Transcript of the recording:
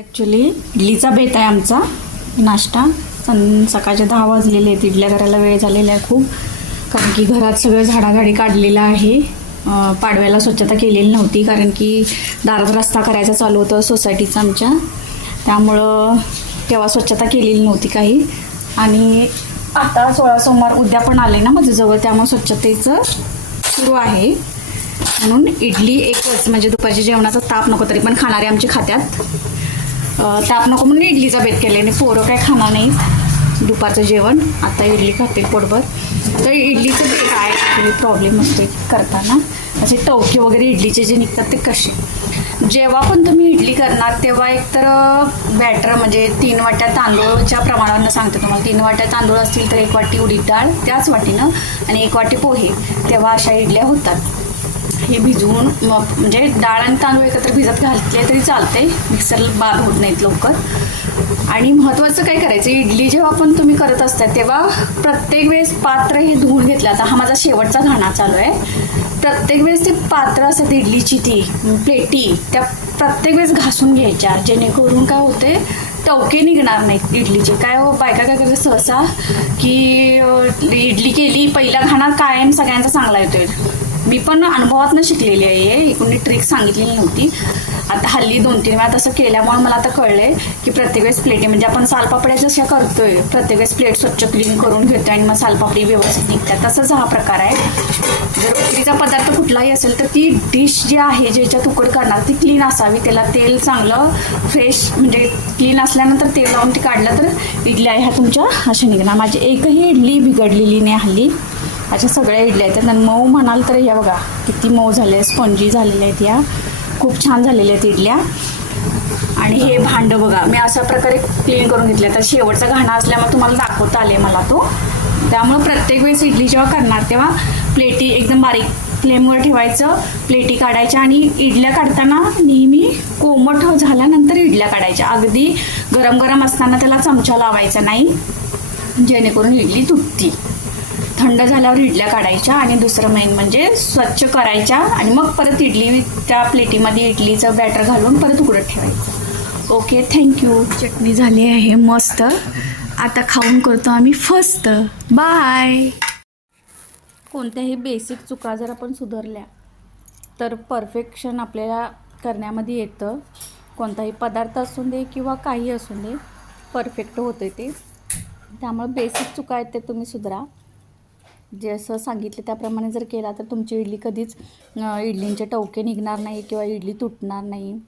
Actually इडलीचा बेत आहे आमचा. नाश्ता. सं सकाळचे दहा वाजलेले आहेत. इडल्या करायला वेळ झालेला आहे खूप. कारण की घरात सगळं झाडाझाडी काढलेलं आहे. पाडव्याला स्वच्छता केलेली नव्हती. कारण की दारात रस्ता करायचा चालू होतं सोसायटीचा आमच्या. त्यामुळं तेव्हा स्वच्छता केलेली नव्हती काही. आणि आता सोळा सोमवार उद्या पण आले ना माझं जवळ त्यामुळे स्वच्छतेचं सुरू आहे. म्हणून इडली एकच. म्हणजे दुपारच्या जेवणाचा ताप नको तरी पण खाणारे आमच्या खात्यात. ताप नको म्हणून इडलीचा बेत केले आणि पोरं काय खाणार नाहीत. दुपारचं जेवण आता इडली खातील पोटभर. तर इडलीचं बेत काय प्रॉब्लेम असते करताना. असे टवके वगैरे इडलीचे जे निघतात ते कसे? जेव्हा पण तुम्ही इडली करणार तेव्हा एकतर बॅटर म्हणजे तीन वाट्या तांदूळच्या प्रमाणानं सांगते तुम्हाला. तीन वाट्या तांदूळ असतील तर एक वाटी उडीद डाळ त्याच वाटीनं आणि एक वाटी पोहे. तेव्हा अशा इडल्या होतात. हे भिजवून मग म्हणजे डाळ आणि तांदूळ एकत्र भिजत घातले तरी चालते मिक्सरला बाद होत नाहीत लवकर. आणि महत्त्वाचं काय करायचं? इडली जेव्हा पण तुम्ही करत असता तेव्हा प्रत्येक वेळेस पात्र हे धुवून घेतलं. आता हा माझा शेवटचा घाणा चालू आहे. प्रत्येक वेळेस ते पात्र असतात इडलीची ती प्लेटी त्या प्रत्येक वेळेस घासून घ्यायच्या. जेणेकरून काय होते टवके निघणार नाहीत इडलीचे. काय हो बायका काय करते सहसा की इडली केली पहिला घाणा कायम सगळ्यांचा चांगला येतोय. मी पण अनुभवातनं शिकलेली आहे. कोणी ट्रिक सांगितलेली नव्हती. आता हल्ली दोन तीन वेळा तसं केल्यामुळे मला आता कळलंय की प्रत्येक वेळेस प्लेटी म्हणजे आपण सालपापड्या जशा करतोय प्रत्येक वेळेस प्लेट स्वच्छ क्लीन करून घेतोय आणि मग सालपापडी व्यवस्थित निघतात. तसंच हा प्रकार आहे. जर उकडीचा पदार्थ कुठलाही असेल तर ती डिश जी आहे ज्याच्यात उकड करणार ती क्लीन असावी. त्याला तेल चांगलं फ्रेश म्हणजे क्लीन असल्यानंतर तेल लावून ती काढलं तर इडल्या ह्या तुमच्या अशा निघणार. माझी एकही इडली बिघडलेली नाही हल्ली. अशा सगळ्या इडल्या आहेत. आणि मऊ म्हणाल तर या बघा किती मऊ झाले स्पंजी झालेल्या आहेत या. खूप छान झालेल्या आहेत इडल्या. आणि हे भांडं बघा मी अशा प्रकारे क्लीन करून घेतलं तर शेवटचा घाणा असल्यामुळे तुम्हाला दाखवता आले मला तो. त्यामुळे प्रत्येक वेळेस इडली जेव्हा करणार तेव्हा प्लेटी एकदम बारीक फ्लेमवर ठेवायचं प्लेटी काढायच्या आणि इडल्या काढताना नेहमी कोमट झाल्यानंतर इडल्या काढायच्या. अगदी गरम गरम असताना त्याला चमचा लावायचा नाही. जेणेकरून इडली तुटती. थंड झाल्यावर इडल्या काढायच्या आणि दुसरं मेन म्हणजे स्वच्छ करायच्या आणि मग परत इडली त्या प्लेटीमध्ये इडलीचं बॅटर घालून परत उघडत ठेवायचं. ओके थँक्यू चटणी झाली आहे मस्त. आता खाऊन करतो आम्ही फस्त. बाय कोणत्याही बेसिक चुका जर आपण सुधारल्या तर परफेक्शन आपल्याला करण्यामध्ये येतं. कोणताही पदार्थ असू दे किंवा काही असू दे परफेक्ट होते ते. त्यामुळे बेसिक चुका आहेत ते तुम्ही सुधारा. जसं सांगितलं त्याप्रमाणे जर केला तर तुमची इडली कधीच इडलींचे टवके निघणार नाही किंवा इडली तुटणार नाही.